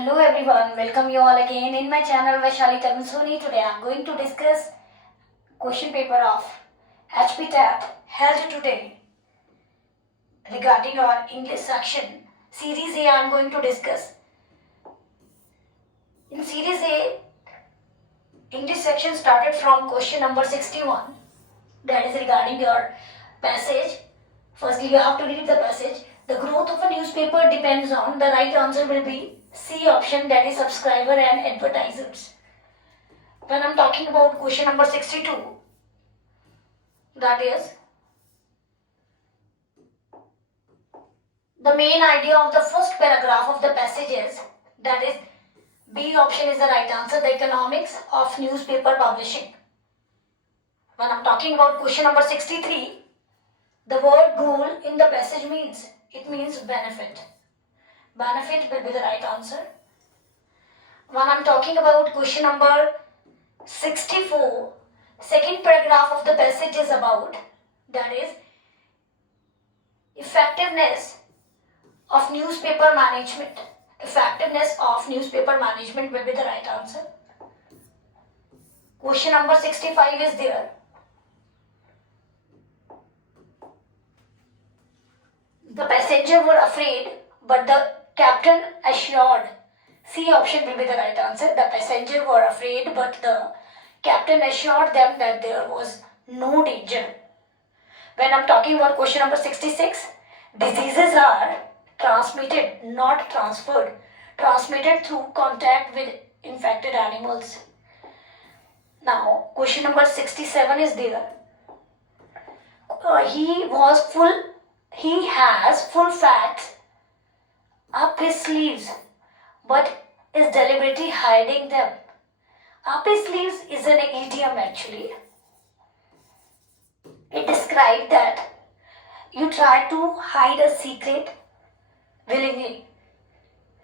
Hello everyone, welcome you all again in my channel Vaishali Tansoni. Today I am going to discuss question paper of HP TAP held today regarding our English section. Series A I am going to discuss. In Series A, English section started from question number 61, that is regarding your passage. Firstly, you have to read the passage. The growth of a newspaper depends on, the right answer will be C option, that is subscriber and advertisers. When I'm talking about question number 62, that is the main idea of the first paragraph of the passage is, that is B option is the right answer, the economics of newspaper publishing. When I'm talking about question number 63, the word goal in the passage means, it means benefit. Benefit will be the right answer. When I'm talking about question number 64, second paragraph of the passage is about, that is effectiveness of newspaper management. Effectiveness of newspaper management will be the right answer. Question number 65 is there. The passengers were afraid, but the captain assured. C option will be the right answer. The passengers were afraid, but the captain assured them that there was no danger. When I'm talking about question number 66, diseases are transmitted, not transferred. Transmitted through contact with infected animals. Now, question number 67 is there. He has full facts up his sleeves, but is deliberately hiding them. Up his sleeves is an idiom actually. It describes that you try to hide a secret willingly.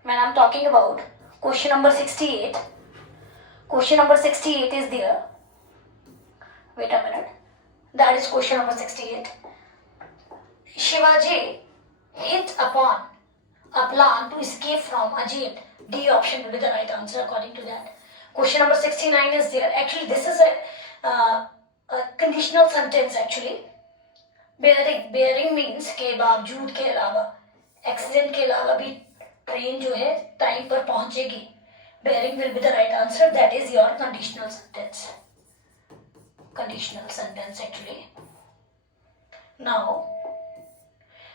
When I'm talking about question number 68, question number 68 is there. Wait a minute. That is question number 68. Shivaji hit upon a plan to escape from a jail. D option will be the right answer according to that. Question number 69 is there. Actually, this is a conditional sentence actually. Bearing means के बावजूद के अलावा, accident के अलावा भी train जो है time पर पहुंचेगी. Bearing will be the right answer. That is your conditional sentence. Conditional sentence actually. Now,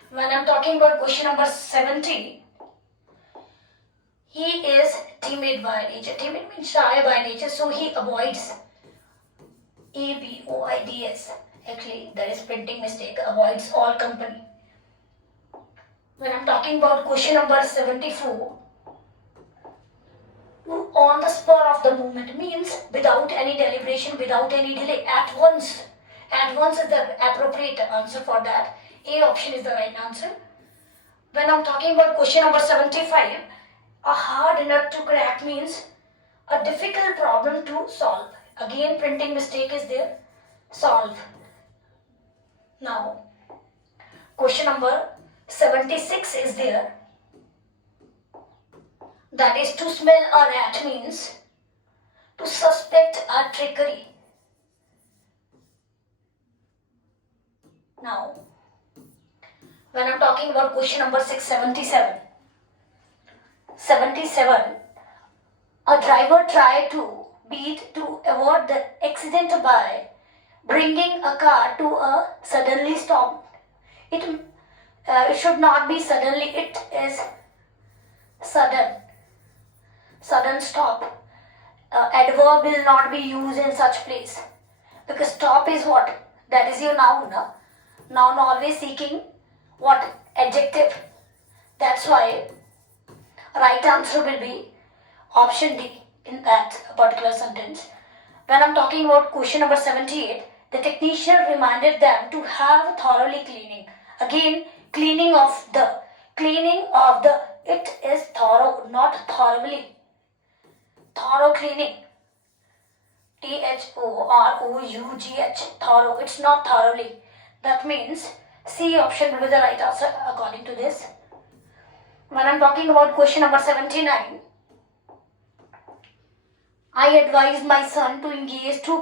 when I'm talking about question number 70, he is timid by nature. Timid means shy by nature, so he avoids. Avoids. Actually, there is printing mistake. Avoids all company. When I'm talking about question number 74, on the spur of the moment means without any deliberation, without any delay, at once. At once is the appropriate answer for that. A option is the right answer. When I'm talking about question number 75, a hard nut to crack means a difficult problem to solve. Again, printing mistake is there. Solve. Now, question number 76 is there. That is, to smell a rat means to suspect a trickery. Now, when I'm talking about question number 677, 77, a driver tried to beat to avoid the accident by bringing a car to a suddenly stop. It should not be suddenly, it is sudden. Sudden stop. Adverb will not be used in such place. Because stop is what? That is your noun. Noun always seeking what? Adjective. That's why right answer will be option D in that particular sentence. When I'm talking about question number 78, the technician reminded them to have thoroughly cleaning. Again, cleaning of the, it is thorough, not thoroughly. Thorough cleaning. Thoroughh. Thorough. It's not thoroughly. That means C option will be the right answer according to this. When I'm talking about question number 79, I advised my son to engage two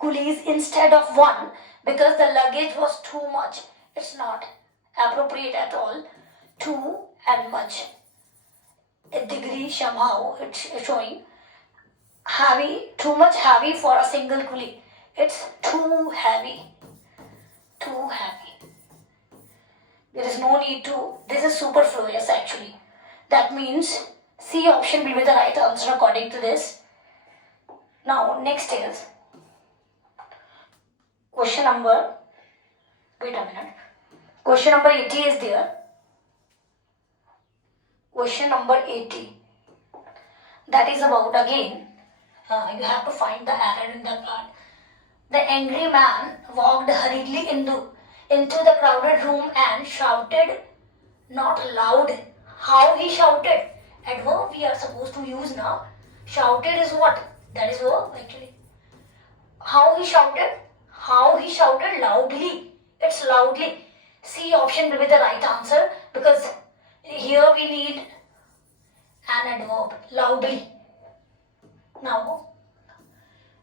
coolies instead of one because the luggage was too much. It's not appropriate at all. Too and much. A degree somehow it's showing heavy, too much heavy for a single coolie. It's too heavy. Too heavy. There is no need to. This is superfluous actually. That means C option will be the right answer according to this. Now next is question number. Wait a minute. Question number 80 is there. Question number 80. That is about again. You have to find the error in the part. The angry man walked hurriedly into the crowded room and shouted, not loud. How he shouted? Adverb we are supposed to use now. Shouted is what? That is verb actually. How he shouted? How he shouted loudly. It's loudly. C option will be the right answer because here we need an adverb. Loudly. Now,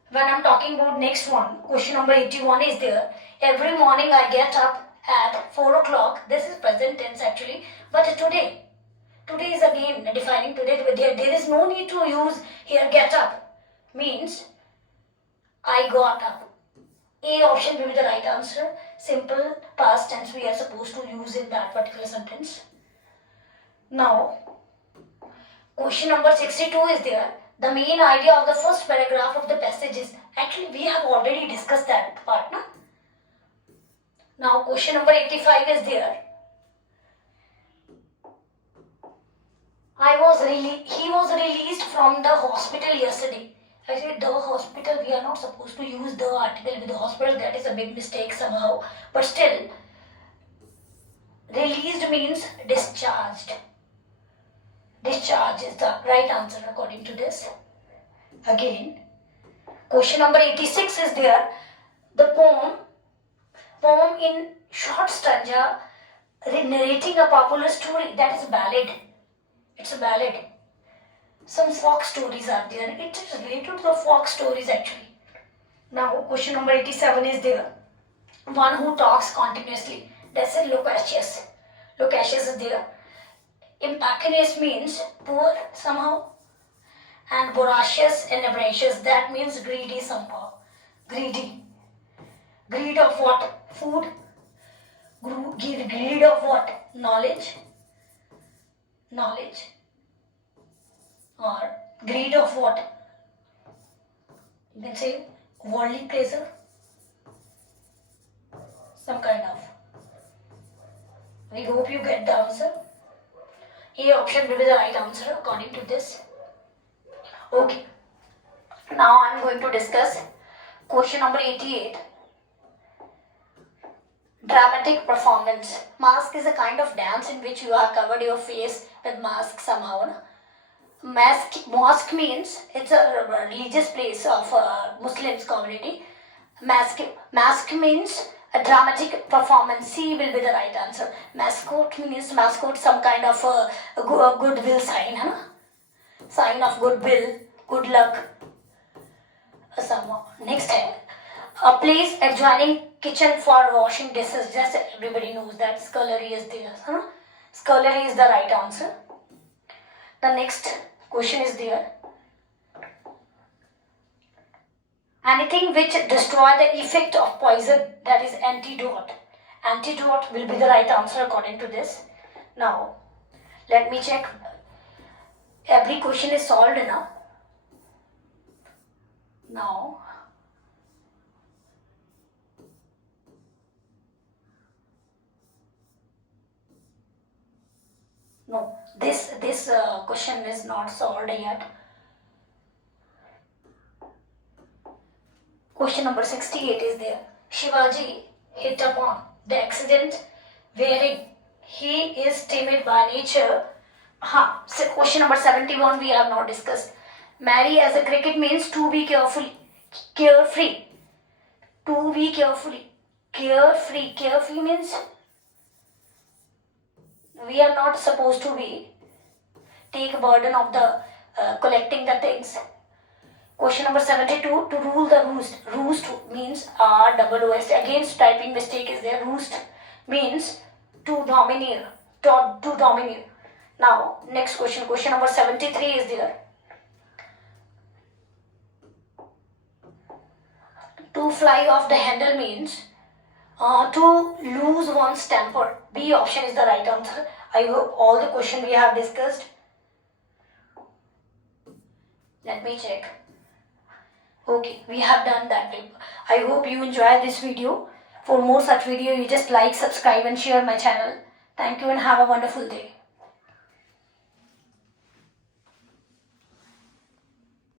when I'm talking about next one, question number 81 is there. Every morning I get up at 4 o'clock. This is present tense actually. But today is again defining today. There is no need to use here get up. Means I got up. A option will be the right answer. Simple past tense we are supposed to use in that particular sentence. Now, question number 62 is there. The main idea of the first paragraph of the passage is, actually we have already discussed that part, no? Now question number 85 is there. He was released from the hospital yesterday. Actually the hospital, we are not supposed to use the article with the hospital, that is a big mistake somehow. But still, released means discharged. Discharge is the right answer according to this. Again, question number 86 is there. The poem in short stanza narrating a popular story, that is ballad. It's a ballad. Some folk stories are there. It is related to the folk stories actually. Now question number 87 is there. One who talks continuously. That's a loquacious. Loquacious is there. Impecunious means poor somehow. And voracious and avaricious, that means greedy somehow. Greedy. Greed of what? Food. Greed of what? Knowledge. Knowledge. Or greed of what? You can say worldly pleasure. Some kind of. We hope you get the answer. A option will be the right answer according to this. Okay. Now I am going to discuss question number 88. Dramatic performance. Mask is a kind of dance in which you have covered your face with mask somehow. Mosque means it's a religious place of Muslims community. Mask means a dramatic performance. C will be the right answer. Mascot means some kind of a goodwill sign. Huh? Sign of goodwill, good luck. Next time, a place adjoining kitchen for washing dishes. Just everybody knows that scullery is there. Huh? Scullery is the right answer. The next question is there. Anything which destroy the effect of poison, that is antidote. Antidote will be the right answer according to this. Now, let me check. Every question is solved now. Now, no, this question is not solved yet. Question number 68 is there. Shivaji hit upon the accident wherein he is timid by nature. So question number 71 we have not discussed. Marry as a cricket means to be carefree. To be carefully. Carefree means we are not supposed to be take burden of the collecting the things. Question number 72, to rule the roost. Roost means ROOST. Again, typing mistake is there. Roost means to domineer. To domineer. Now, next question. Question number 73 is there. To fly off the handle means to lose one's temper. B option is the right answer. I hope all the questions we have discussed. Let me check. Okay, we have done that. I hope you enjoy this video. For more such video, you just like, subscribe and share my channel. Thank you and have a wonderful day.